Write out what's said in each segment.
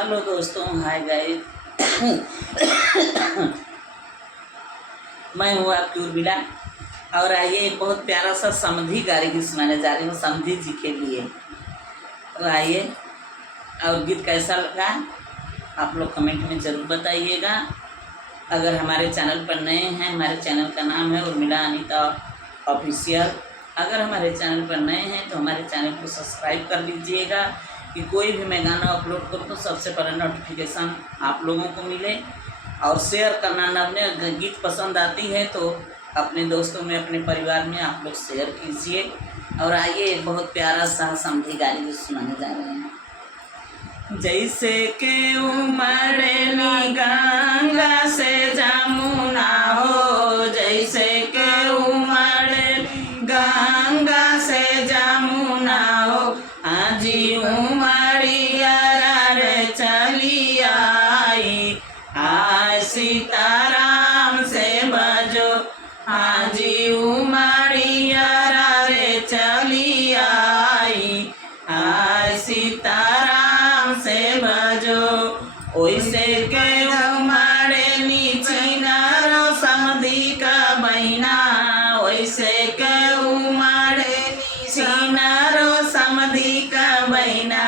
Hello दोस्तों, hi guys. मैं हूँ आपकी उर्मिला और आइए एक बहुत प्यारा सा समधी गारी गीत सुनाने जा रही हूँ समधी जी के लिए। तो आइए, और गीत कैसा लगा आप लोग कमेंट में ज़रूर बताइएगा। अगर हमारे चैनल पर नए हैं, हमारे चैनल का नाम है उर्मिला अनीता ऑफिशियल। अगर हमारे चैनल पर नए हैं तो हमारे चैनल को सब्सक्राइब कर लीजिएगा कि कोई भी मैं गाना अपलोड करूँ तो सबसे पहले नोटिफिकेशन आप लोगों को मिले। और शेयर करना ना, अपने गीत पसंद आती है तो अपने दोस्तों में, अपने परिवार में आप लोग शेयर कीजिए। और आइए एक बहुत प्यारा सा समधी गाली गीत सुनाने जा रहे हैं। जैसे के उमड़नी गंगा से जमुना हो, जैसे के उमड़नी गंगा से जमुना हो, आजी उमड़िया रे चली आई, आज सीताराम से बजो, आजी उमड़िया रे चली आई, आज सीताराम से बजो। ओइसे के उमड़े नीचिनारो समधी का बहिना, ओइसे के उमड़े नीचिनारो समधी का बहिना,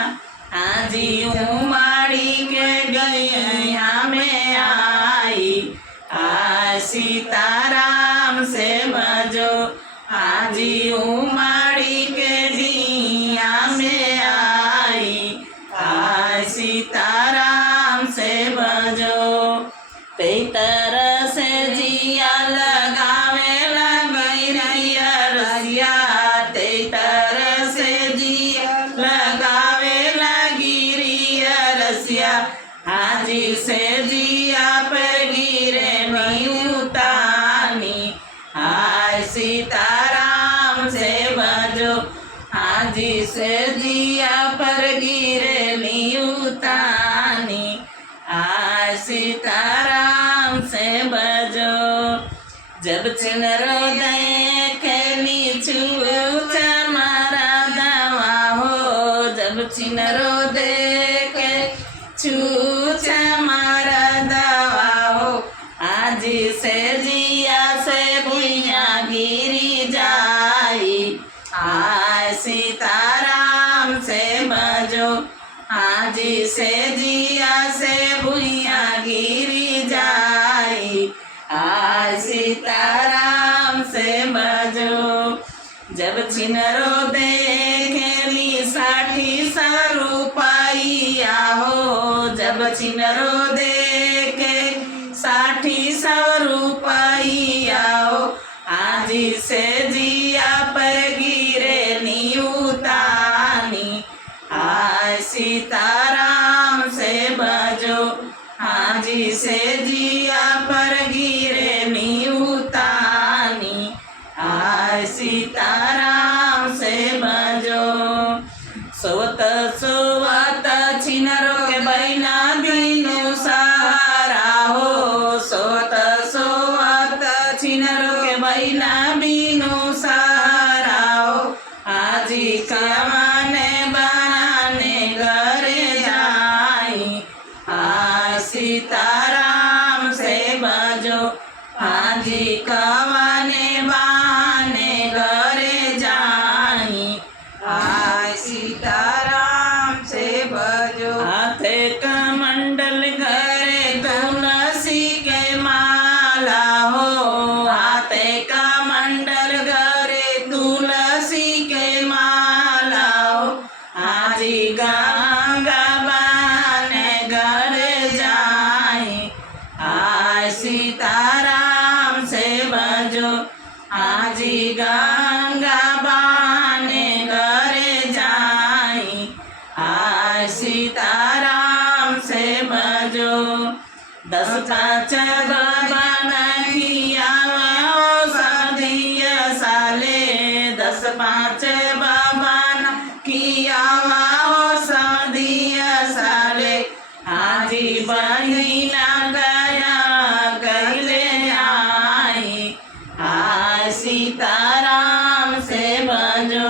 आजी उमड़ी के गैया में आई, आज सीताराम से बजो, आजी उमड़ी के जिया में आई, आज सीताराम से बजो। कई तरह से जिया लगावे लगई रैया रसिया, कई तरह से जिया लगावे लगी रिया रसिया, आजी से जिया पर गिरे उतानी, आज सीताराम से बजो, आजी से जिया पर गिरे उतानी, आज सीताराम से बजो। जब चिनरो देखे नीचू मारा दवा हो, जब चिनरो देखे छूचा मारा दवा हो, आजी से जिया से भुइया गिरी जाई, आज सीताराम से बजो, आजी से जिया से भुइया गिरी जाई, आज सीताराम से बजो। जब चिनरो देखेली 60 रुपया हो, जब चिनरो देखे 60 रुपया हो, आजी से जिया पर गिरे उतानी, आज सीताराम से बजो, आजी से जिया पर गिरे उतानी, आज सीताराम से बजो। सोवत सोवत चिनरो के बहिना बिनु सहारा हो, सोवत सोवत चिनरो के बहिना बिनु सहारा हो, आजी कमाने बनाने घरे जाई, आज सीताराम से बजो, आजी कमाने बहाने घरे जाई, आज सीताराम से बजो। हाथे का मंडल घरे तुलसी के माला हो, हाथे का मंडल घरे तुलसी के माला हो, आजी गंगा बहाने घरे जाई, आज सीताराम से बजो, आजी गंगा बहाने घरे जाई, आज सीताराम से बजो। 10 बाबा नखियावा सदिया साले, 10 बाबा नखियावा सदिया साले, आजी बहिना गया कहले आई, आज सीताराम से बजो,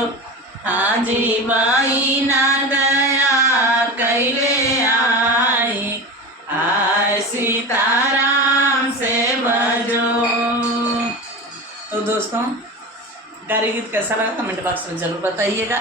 आजी बहिना गया कहले आई। सीताराम से बजो। तो दोस्तों गारी गीत कैसा लगा कमेंट बॉक्स में ज़रूर बताइएगा।